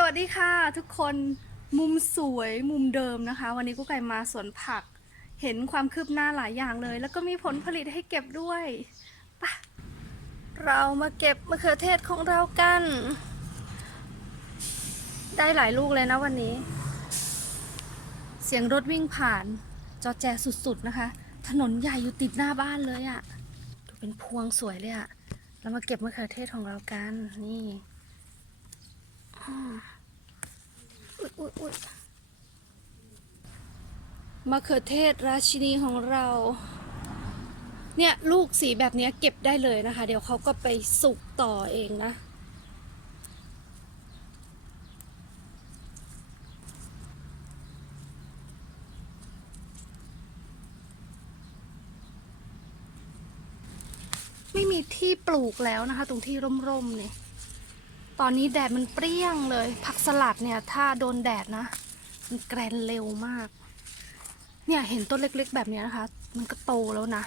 สวัสดีค่ะทุกคนมุมสวยมุมเดิมนะคะ วันนี้กุ๊กไก่มาสวนผัก เห็นความคืบหน้าหลายอย่างเลย แล้วก็มีผลผลิตให้เก็บด้วยปะเรามาเก็บมะเขือเทศของเรากัน ได้หลายลูกเลยนะวันนี้ เสียงรถวิ่งผ่าน จอแจสุดๆนะคะ ถนนใหญ่อยู่ติดหน้าบ้านเลยอะ่ะดูเป็นพวงสวยเลยอะ่ะเรามาเก็บมะเขือเทศของเรากันนี่ อุ๊ยอุ๊ยอุ๊ยมะเขือเทศราชินีของเรา เนี่ยลูกสีแบบเนี้ยเก็บได้เลยนะคะ เดี๋ยวเขาก็ไปสุกต่อเองนะ ไม่มีที่ปลูกแล้วนะคะ ตรงที่ร่มๆเนี่ย ตอนนี้แดดมันเปรี้ยงเลย ผักสลัดเนี่ย ถ้าโดนแดดนะ มันแกรนเร็วมาก เนี่ยเห็นต้นเล็กๆ แบบนี้นะคะ มันก็โตแล้วนะ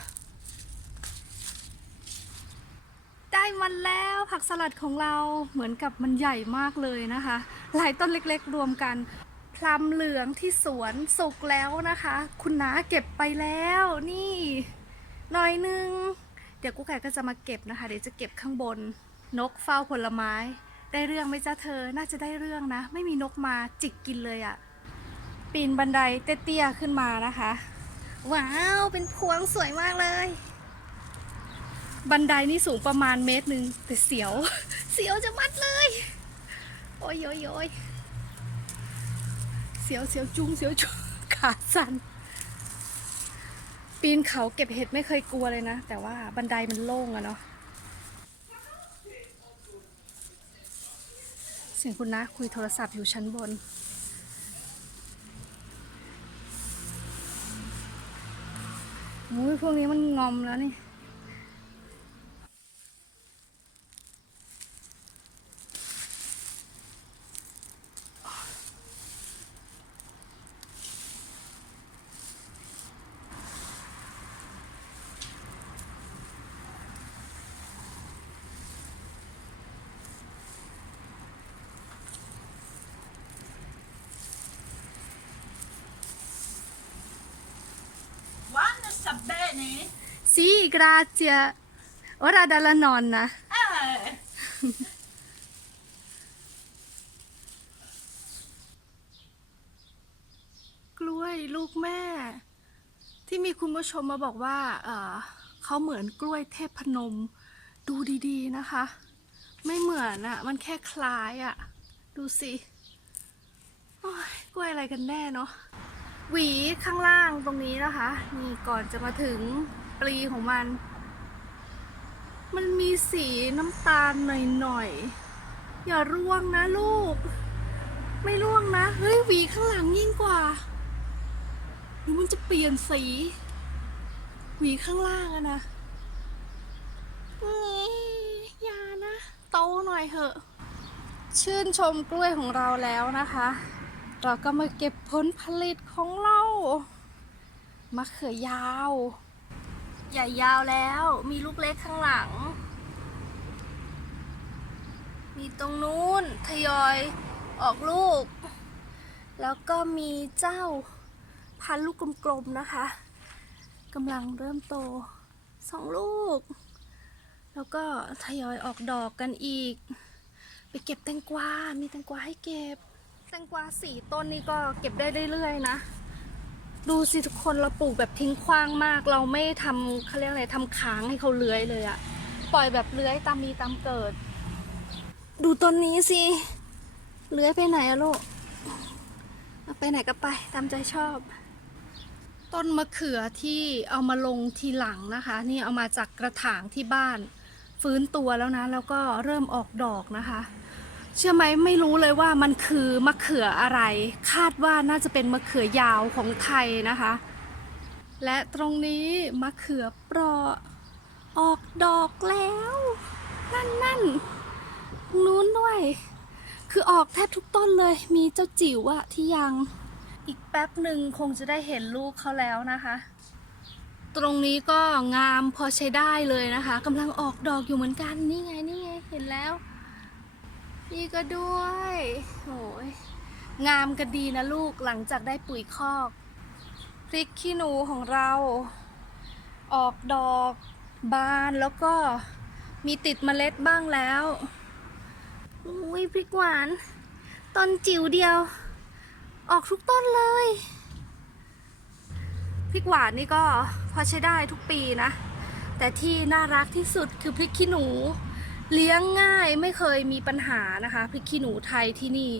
ได้มันแล้วผักสลัดของเราเหมือนกับมันใหญ่มากเลยนะคะ หลายต้นเล็กๆ รวมกันพลัมเหลืองที่สวนสุกแล้วนะคะ คุณน้าเก็บไปแล้วนี่หน่อยนึง เดี๋ยวกุ๊กไก่ก็จะมาเก็บนะคะ เดี๋ยวจะเก็บข้างบนนกเฝ้าผลไม้ ได้เรื่องไหมจ๊ะเธอ น่าจะได้เรื่องนะ ไม่มีนกมาจิกกินเลยอะ่ะ ปีนบันไดเตี้ยๆขึ้นมานะคะ ว้าว เป็นพวงสวยมากเลย บันไดนี่สูงประมาณเมตรหนึ่งแต่เสียว เสียวจะมัดเลย โอ้ยโอ้ยโอ้ยเสียวเสียวจุงเสียวจุงขาสั่น ปีนเขาเก็บเห็ดไม่เคยกลัวเลยนะ แต่ว่าบันไดมันโล่งอะเนาะ เสียงคุณนะคุยโทรศัพท์อยู่ชั้นบน อุ้ยพวกนี้มันงอมแล้วนี่ bene? Sì, grazie. Ora dalla nonna. Eh, กล้วยลูกแม่ ที่มีคุณผู้ชมมาบอกว่า เออเขาเหมือนกล้วยเทพนม ดูดีๆนะคะ ไม่เหมือนอะมันแค่คล้ายอะดูสิโอ้ยกล้วยอะไรกันแน่เนาะ หวีข้างล่างตรงนี้นะคะ นี่ก่อนจะมาถึงปลีของมัน มันมีสีน้ำตาลหน่อยๆ อย่าร่วงนะลูก ไม่ร่วงนะ เฮ้ยหวีข้างหลังยิ่งกว่าหรือมันจะเปลี่ยนสี หวีข้างล่างอะนะนี่อย่านะ โตหน่อยเหอะ ชื่นชมกล้วยของเราแล้วนะคะ เราก็มาเก็บผลผลิตของเรามะเขือยาว ใหญ่ยาวแล้วมีลูกเล็กข้างหลัง มีตรงนู้นทยอยออกลูก แล้วก็มีเจ้าพันลูกกลมๆนะคะกำลังเริ่มโตสองลูก แล้วก็ทยอยออกดอกกันอีก ไปเก็บแตงกวา มีแตงกวาให้เก็บ แตงกวาสี่ต้นนี่ก็เก็บได้เรื่อยๆนะ ดูสิทุกคนเราปลูกแบบทิ้งขว้างมาก เราไม่ทำเขาเรียกอะไรทำค้างให้เขาเลื้อยเลยอะปล่อยแบบเลื้อยตามมีตามเกิด ดูต้นนี้สิเลื้อยไปไหนอะลูกไปไหนก็ไปตามใจชอบ ต้นมะเขือที่เอามาลงทีหลังนะคะ นี่เอามาจากกระถางที่บ้าน ฟื้นตัวแล้วนะ แล้วก็เริ่มออกดอกนะคะ เชื่อไหมไม่รู้เลยว่ามันคือมะเขืออะไร คาดว่าน่าจะเป็นมะเขือยาวของไทยนะคะ และตรงนี้มะเขือเปราะออกดอกแล้ว นั่นนั่นตรงนู้นด้วย คือออกแทบทุกต้นเลย มีเจ้าจิ๋วอะที่ยังอีกแป๊บหนึ่งคงจะได้เห็นลูกเขาแล้วนะคะ ตรงนี้ก็งามพอใช้ได้เลยนะคะกำลังออกดอกอยู่เหมือนกันนี่ไงนี่ไงเห็นแล้ว นี่ก็ด้วยโอ้งามกันดีนะลูกหลังจากได้ปุ๋ยคอก พริกขี้หนูของเรา ออกดอกบานแล้วก็มีติดเมล็ดบ้างแล้วอุ้ยพริกหวานต้นจิ๋วเดียว ออกทุกต้นเลยพริกหวานนี่ก็พอใช้ได้ทุกปีนะ แต่ที่น่ารักที่สุดคือพริกขี้หนู เลี้ยงง่ายไม่เคยมีปัญหานะคะพริกขี้หนูไทยที่นี่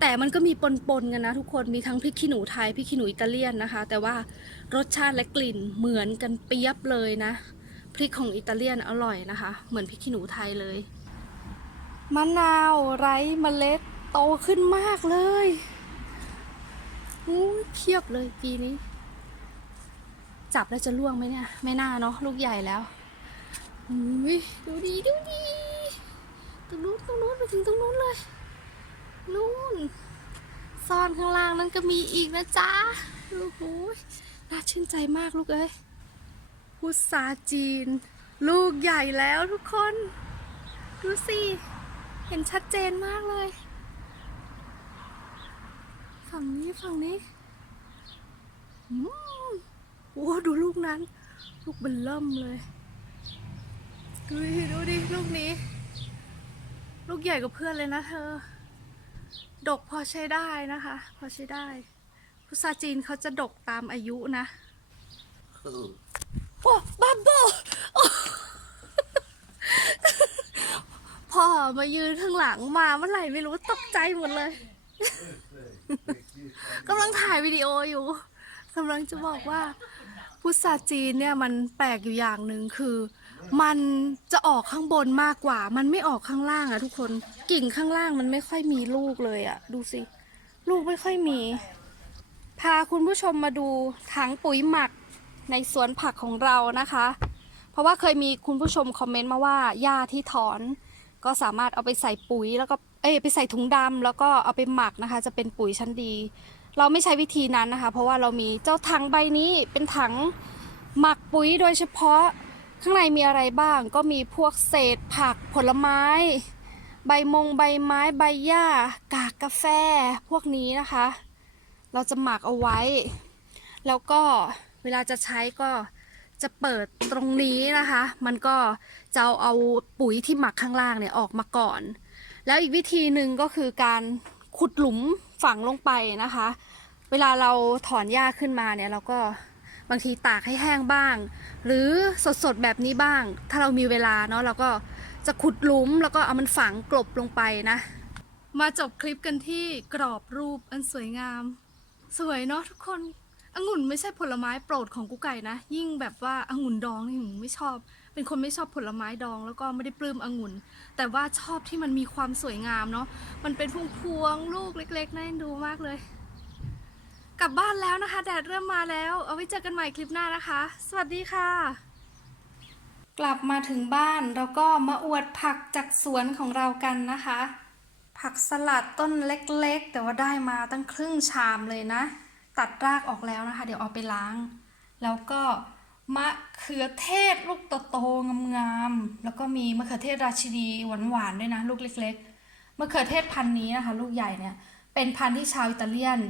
แต่มันก็มีปนๆกันนะทุกคนมีทั้งพริกขี้หนูไทยพริกขี้หนูอิตาเลียนนะคะ แต่ว่ารสชาติและกลิ่นเหมือนกันเปียบเลยนะพริกของอิตาเลียนอร่อยนะคะ เหมือนพริกขี้หนูไทยเลยมะนาวไร้เมล็ดโตขึ้นมากเลยอู้ยเพียบเลยปีนี้ จับแล้วจะล่วงไหมเนี่ย ไม่น่าเนาะลูกใหญ่แล้วอุ้ยดูดีดูดี รงนู้นตรงนู้นไปถึงตรงนู้นเลยนู่นซ่อนข้างล่างนั้นก็มีอีกนะจ๊ะโอ้โหน่าชื่นใจมากลูกเอ้ยพุทราจีน ลูกใหญ่แล้วทุกคน ดูสิ เห็นชัดเจนมากเลย ฝั่งนี้ฝั่งนี้อืมโอ้ดูลูกนั้น ลูกเบลเริ่มเลย ดูดิ ดูดิ ลูกนี้ ลูกใหญ่กว่าเพื่อนเลยนะเธอ ดกพอใช้ได้นะคะ พอใช้ได้ พุทราจีนเขาจะดกตามอายุนะโอ้บับเบิ้ลโอ้พ่อมายืนข้างหลังมาเมื่อไหร่ไม่รู้ตกใจหมดเลยกำลังถ่ายวิดีโออยู่กำลังจะบอกว่าพุทราจีนเนี่ยมันแปลกอยู่อย่างหนึ่งคือ มันจะออกข้างบนมากกว่า มันไม่ออกข้างล่างอะทุกคน กิ่งข้างล่างมันไม่ค่อยมีลูกเลยอะดูสิ ลูกไม่ค่อยมี พาคุณผู้ชมมาดูถังปุ๋ยหมักในสวนผักของเรานะคะ เพราะว่าเคยมีคุณผู้ชมคอมเมนต์มาว่าหญ้าที่ถอนก็สามารถเอาไปใส่ปุ๋ยแล้วก็ เอ้ยไปใส่ถุงดำแล้วก็เอาไปหมักนะคะ จะเป็นปุ๋ยชั้นดี เราไม่ใช้วิธีนั้นนะคะ เพราะว่าเรามีเจ้าถังใบนี้เป็นถังหมักปุ๋ยโดยเฉพาะ ข้างในมีอะไรบ้างก็มีพวกเศษผักผลไม้ ใบมงใบไม้ใบหญ้ากากกาแฟพวกนี้นะคะ เราจะหมักเอาไว้ แล้วก็เวลาจะใช้ก็จะเปิดตรงนี้นะคะ มันก็จะเอาเอาปุ๋ยที่หมักข้างล่างเนี่ยออกมาก่อน แล้วอีกวิธีหนึ่งก็คือการขุดหลุมฝังลงไปนะคะ เวลาเราถอนหญ้าขึ้นมาเนี่ยเราก็ บางทีตากให้แห้งบ้าง หรือสดๆแบบนี้บ้าง ถ้าเรามีเวลาเนาะเราก็จะขุดหลุมแล้วก็เอามันฝังกลบลงไปนะ มาจบคลิปกันที่กรอบรูปอันสวยงาม สวยเนาะทุกคนองุ่นไม่ใช่ผลไม้โปรดของกุ๊กไก่นะ ยิ่งแบบว่าองุ่นดองนี่หนูไม่ชอบ เป็นคนไม่ชอบผลไม้ดอง แล้วก็ไม่ได้ปลื้มองุ่น แต่ว่าชอบที่มันมีความสวยงามเนาะมันเป็นพวงพวงลูกเล็กๆน่าดูมากเลย กลับบ้านแล้วนะคะ แดดเริ่มมาแล้ว เอาไว้เจอกันใหม่คลิปหน้านะคะ สวัสดีค่ะ กลับมาถึงบ้านแล้วก็มาอวดผักจากสวนของเรากันนะคะ ผักสลัดต้นเล็กๆ แต่ว่าได้มาตั้งครึ่งชามเลยนะ ตัดรากออกแล้วนะคะ เดี๋ยวเอาไปล้าง แล้วก็มะเขือเทศลูกโตๆงามๆแล้วก็มีมะเขือเทศราชินีหวานๆด้วยนะ ลูกเล็ก ๆมะเขือเทศพันธุ์นี้นะคะ ลูกใหญ่เนี่ยเป็นพันธุ์ที่ชาวอิตาเลียน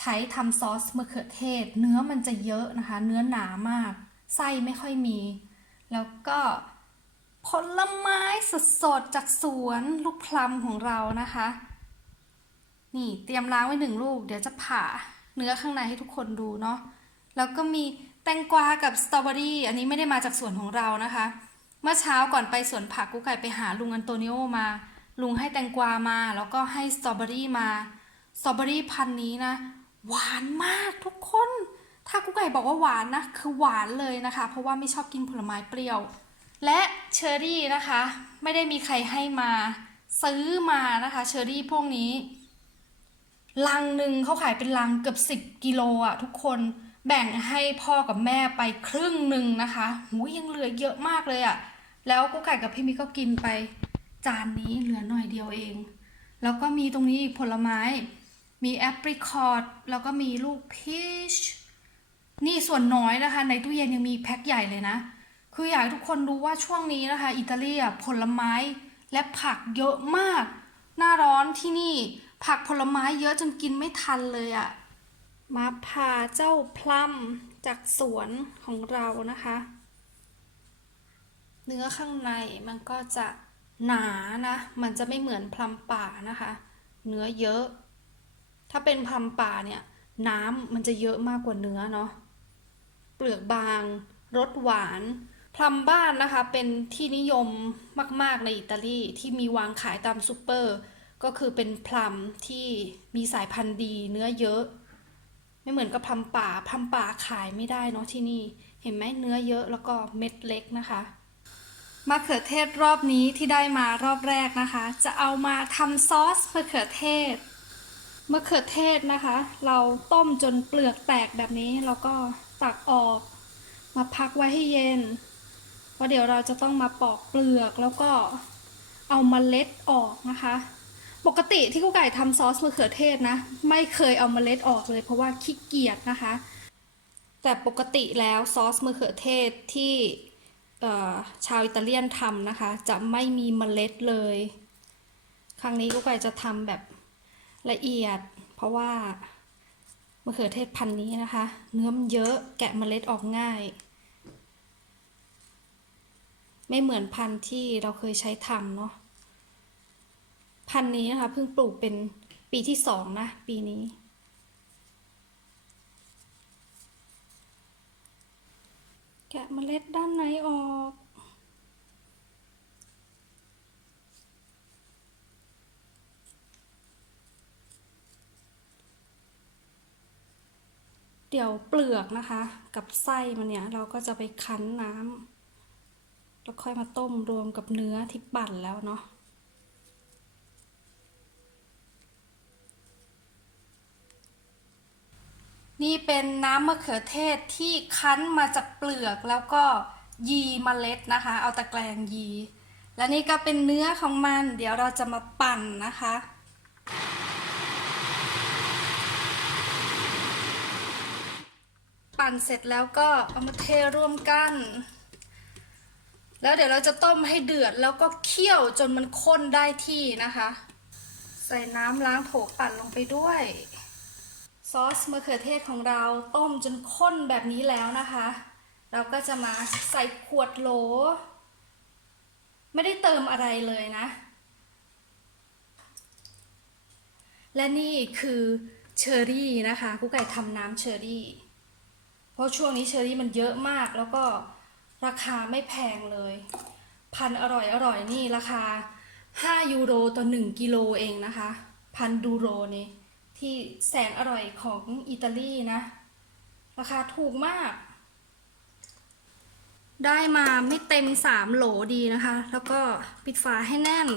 ใช้ทำซอสมะเขือเทศ เนื้อมันจะเยอะนะคะ เนื้อหนามาก ไส้ไม่ค่อยมี แล้วก็ผลไม้สดๆจากสวนลูกพลัมของเรานะคะ นี่เตรียมล้างไว้หนึ่งลูก เดี๋ยวจะผ่าเนื้อข้างในให้ทุกคนดูเนาะ แล้วก็มีแตงกวากับสตรอเบอรี่ อันนี้ไม่ได้มาจากสวนของเรานะคะ เมื่อเช้าก่อนไปสวนผักกุ๊กไก่ไปหาลุงอันโตนิโอมา ลุงให้แตงกวามา แล้วก็ให้สตรอเบอรี่มา สตรอเบอรี่พันนี้นะ หวานมากทุกคน ถ้ากุ๊กไก่บอกว่าหวานนะคือหวานเลยนะคะ เพราะว่าไม่ชอบกินผลไม้เปรี้ยว และเชอร์รี่นะคะ ไม่ได้มีใครให้มาซื้อมานะคะเชอร์รี่พวกนี้ลังหนึ่งเขาขายเป็นลังเกือบสิบ10กิโลอะทุกคนแบ่งให้พ่อกับแม่ไปครึ่งหนึ่งนะคะหูยังเหลือเยอะมากเลยอะแล้วกุ๊กไก่กับพี่มิก็กินไป จานนี้เหลือหน่อยเดียวเอง แล้วก็มีตรงนี้อีกผลไม้ มีแอปริคอตแล้วก็มีลูกพีชนี่ส่วนน้อยนะคะ ในตู้เย็นยังมีแพ็คใหญ่เลยนะ คืออยากให้ทุกคนรู้ว่าช่วงนี้นะคะ อิตาลีอะผลไม้และผักเยอะมาก หน้าร้อนที่นี่ผักผลไม้เยอะจนกินไม่ทันเลยอะ่ะมาพาเจ้าพลัมจากสวนของเรานะคะ เนื้อข้างในมันก็จะหนานะ มันจะไม่เหมือนพลัมป่านะคะ เนื้อเยอะ ถ้าเป็นพลัมป่าเนี่ยน้ำมันจะเยอะมากกว่าเนื้อเนาะเปลือกบางรสหวานพลัมบ้านนะคะเป็นที่นิยมมาก ๆ ในอิตาลีที่มีวางขายตามซูเปอร์ ก็คือเป็นพลัมที่มีสายพันธุ์ดีเนื้อเยอะ ไม่เหมือนกับพลัมป่าพลัมป่าขายไม่ได้เนาะที่นี่เห็นไหมเนื้อเยอะแล้วก็เม็ดเล็กนะคะมะเขือเทศรอบนี้ที่ได้มารอบแรกนะคะ จะเอามาทำซอสมะเขือเทศ มะเขือเทศนะคะ เราต้มจนเปลือกแตกแบบนี้แล้วก็ตักออก มาพักไว้ให้เย็นเพราะเดี๋ยวเราจะต้องมาปอกเปลือกแล้วก็เอามาเมล็ดออกนะคะ ปกติที่กุ๊กไก่ทำซอสมะเขือเทศนะ ไม่เคยเอาเมล็ดออกเลย เพราะว่าขี้เกียจนะคะ แต่ปกติแล้วซอสมะเขือเทศที่ชาวอิตาเลียนทำนะคะ จะไม่มีเมล็ดเลย ครั้งนี้กุ๊กไก่จะทำแบบ ละเอียด เพราะว่ามะเขือเทศพันธุ์นี้นะคะ เนื้อมันเยอะแกะเมล็ดออกง่าย ไม่เหมือนพันธุ์ที่เราเคยใช้ทำเนาะพันธุ์นี้นะคะเพิ่งปลูกเป็นปีที่สองนะ ปีนี้ แกะเมล็ดด้านในออก เดี๋ยวเปลือกนะคะ กับไส้มันเนี่ยเราก็จะไปคั้นน้ำแล้วค่อยมาต้มรวมกับเนื้อที่ปั่นแล้วเนาะนี่เป็นน้ำมะเขือเทศที่คั้นมาจากเปลือกแล้วก็ยีมเมล็ดนะคะ เอาตะแกรงยี และนี่ก็เป็นเนื้อของมัน เดี๋ยวเราจะมาปั่นนะคะ ปั่นเสร็จแล้วก็เอามาเทรวมกัน แล้วเดี๋ยวเราจะต้มให้เดือดแล้วก็เคี่ยวจนมันข้นได้ที่นะคะ ใส่น้ำล้างโถปั่นลงไปด้วย ซอสมะเขือเทศของเราต้มจนข้นแบบนี้แล้วนะคะ เราก็จะมาใส่ขวดโหล ไม่ได้เติมอะไรเลยนะ และนี่คือเชอร์รี่นะคะกุ๊กไก่ทำน้ำเชอร์ รี่เพราะช่วงนี้เชอร์รี่มันเยอะมาก แล้วก็ราคาไม่แพงเลย พันอร่อยอร่อยนี่ราคา 5 ยูโรต่อ 1 กิโลเองนะคะ พันดูโรนี่ที่แสนอร่อยของอิตาลีนะ ราคาถูกมาก ได้มาไม่เต็ม 3 โหลดีนะคะ แล้วก็ปิดฝาให้แน่น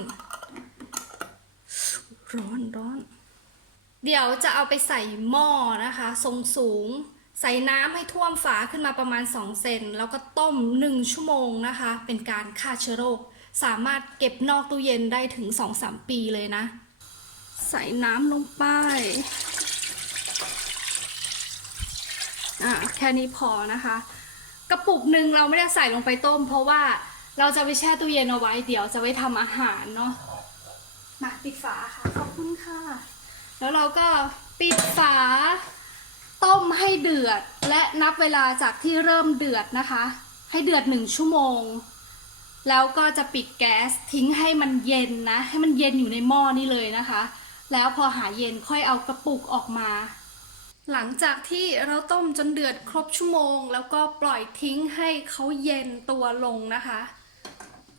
ร้อนร้อน เดี๋ยวจะเอาไปใส่หม้อนะคะ ทรงสูง ใส่น้ำให้ท่วมฝาขึ้นมาประมาณ 2 เซน แล้วก็ต้ม 1 ชั่วโมงนะคะ เป็นการฆ่าเชื้อโรค สามารถเก็บนอกตู้เย็นได้ถึง 2-3 ปีเลยนะ ใส่น้ำลงไปอะแค่นี้พอนะคะ กระปุกหนึ่งเราไม่ได้ใส่ลงไปต้ม เพราะว่าเราจะไปแช่ตู้เย็นเอาไว้ เดี๋ยวจะไว้ทำอาหารเนาะมาปิดฝาค่ะ ขอบคุณค่ะ แล้วเราก็ปิดฝา ต้มให้เดือดและนับเวลาจากที่เริ่มเดือดนะคะ ให้เดือดหนึ่งชั่วโมง แล้วก็จะปิดแก๊สทิ้งให้มันเย็นนะ ให้มันเย็นอยู่ในหม้อนี่เลยนะคะ แล้วพอหาเย็นค่อยเอากระปุกออกมา หลังจากที่เราต้มจนเดือดครบชั่วโมง แล้วก็ปล่อยทิ้งให้เขาเย็นตัวลงนะคะ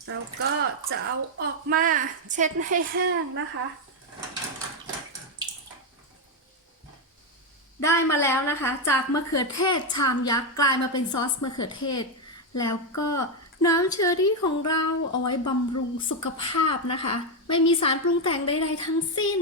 เราก็จะเอาออกมาเช็ดให้แห้งนะคะ ได้มาแล้วนะคะ จากมะเขือเทศชามยักษ์กลายมาเป็นซอสมะเขือเทศ แล้วก็น้ำเชอรี่ของเราเอาไว้บำรุงสุขภาพนะคะ ไม่มีสารปรุงแต่งใดๆทั้งสิ้น